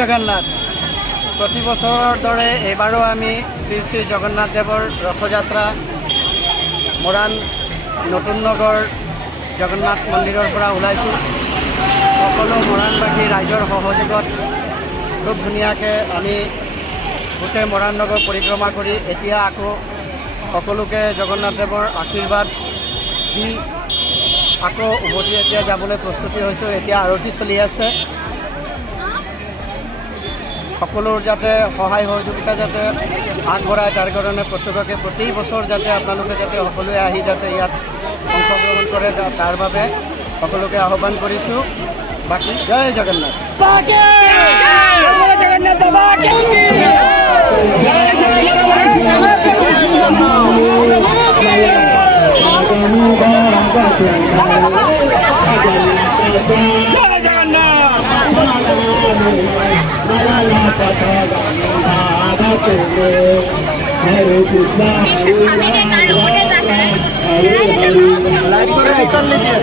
জগন্নাথ। প্ৰতি বছৰৰ দৰে এইবাৰো আমি শ্ৰী শ্ৰী জগন্নাথ দেৱৰ ৰথযাত্ৰা মৰাণ নতুন নগৰ জগন্নাথ মন্দিৰৰ পৰা ওলাইছোঁ। সকলো মৰাণবাসী ৰাইজৰ সহযোগত খুব ধুনীয়াকৈ আমি গোটেই মৰাণ নগৰ পৰিক্ৰমা কৰি এতিয়া আকৌ সকলোকে জগন্নাথ দেৱৰ আশীৰ্বাদ দি আকৌ উভতি এতিয়া যাবলৈ প্ৰস্তুতি হৈছোঁ। এতিয়া আৰতি চলি আছে। সকলোৰ যাতে সহায় সহযোগিতা যাতে আগবঢ়ায় তাৰ কাৰণে প্ৰত্যেককে প্ৰতি বছৰ যাতে আপোনালোকে যাতে সকলোৱে আহি যাতে ইয়াত অংশগ্ৰহণ কৰে তাৰ বাবে সকলোকে আহ্বান কৰিছোঁ। বাকী জয় জগন্নাথ। लाइट पर निकल लीजिए।